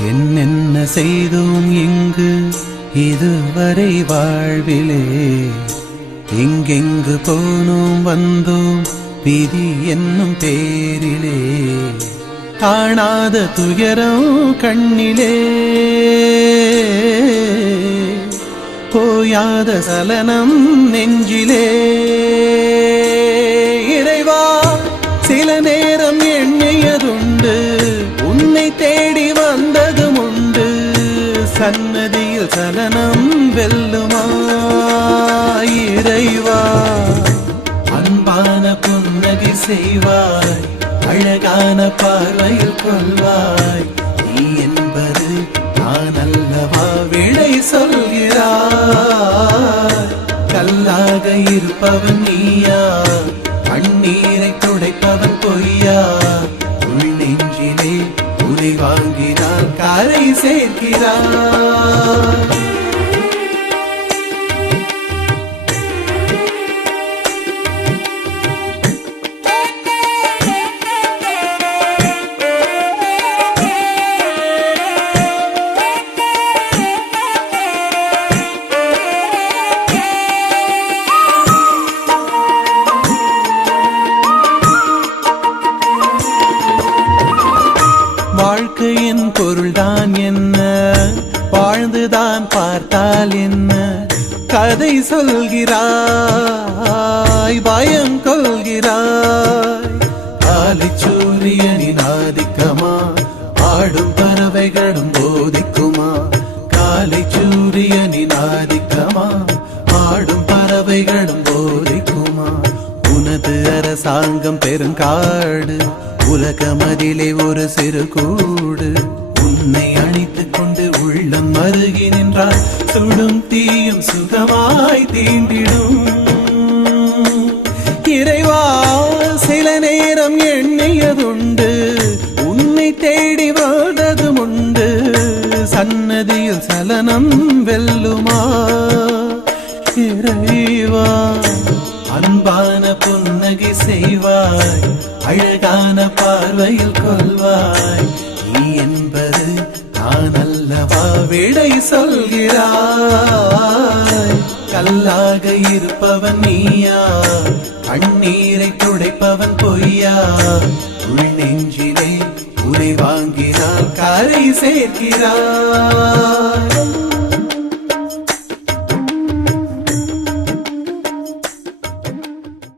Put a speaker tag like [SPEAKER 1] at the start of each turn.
[SPEAKER 1] என்னென்ன செய்தோம் இங்கு இதுவரை வாழ்விலே? எங்கெங்கு போனோம் வந்தோம் விதி என்னும் பேரிலே? காணாத துயரம் கண்ணிலே. போயாத சலனம் நெஞ்சிலே. சன்னதியில் சலனம் வெல்லுமா? இறைவா அன்பான புன்னகை செய்வாய் அழகான பார்வையில் கொள்வாய். நீ என்பது நான் அல்லவா விடை சொல்கிறாய். கல்லாக இருப்பவன் நீயா கண்ணீரை துடைப்பவன் பொய்யா. உதை வாங்கினால் கரை சேர்க்கிறாய் வாழ்க்கையின் பொருள்தான் என்ன? வாழ்ந்துதான் பார்த்தால் என்ன? கதை சொல்கிறாய் பயம் கொள்கிறாய். காலை சூரியனின் ஆதிக்கமா? ஆடும் பறவைகளும் போதிக்குமா? காலை சூரியனின் ஆதிக்கமா? ஆடும் பறவைகளும் போதிக்குமா? உனது அரசாங்கம் பெருங்காடு உலகமதிலே ஒரு சிறு கூடு. உன்னை அணித்துக் கொண்டு உள்ளம் அருகி நின்றால் சுடும் தீயும் சுகமாய் தீண்டிடும். இறைவா சில நேரம் எண்ணியதுண்டு. உன்னை தேடி வாழ்ந்ததும் உண்டு. சன்னதியில் சலனம் வெல்லுமா? இறைவா அன்பான புன்னகை செய்வாய். அழகான பார்வையில் கொள்வாய். நீ என்பது நான் அல்லவா விடை சொல்கிறாய். கல்லாக இருப்பவன் நீயா. கண்ணீரை துடைப்பவன் பொய்யா. உள் நெஞ்சிலே உரை வாங்கினால் கரை சேர்க்கிறாய்.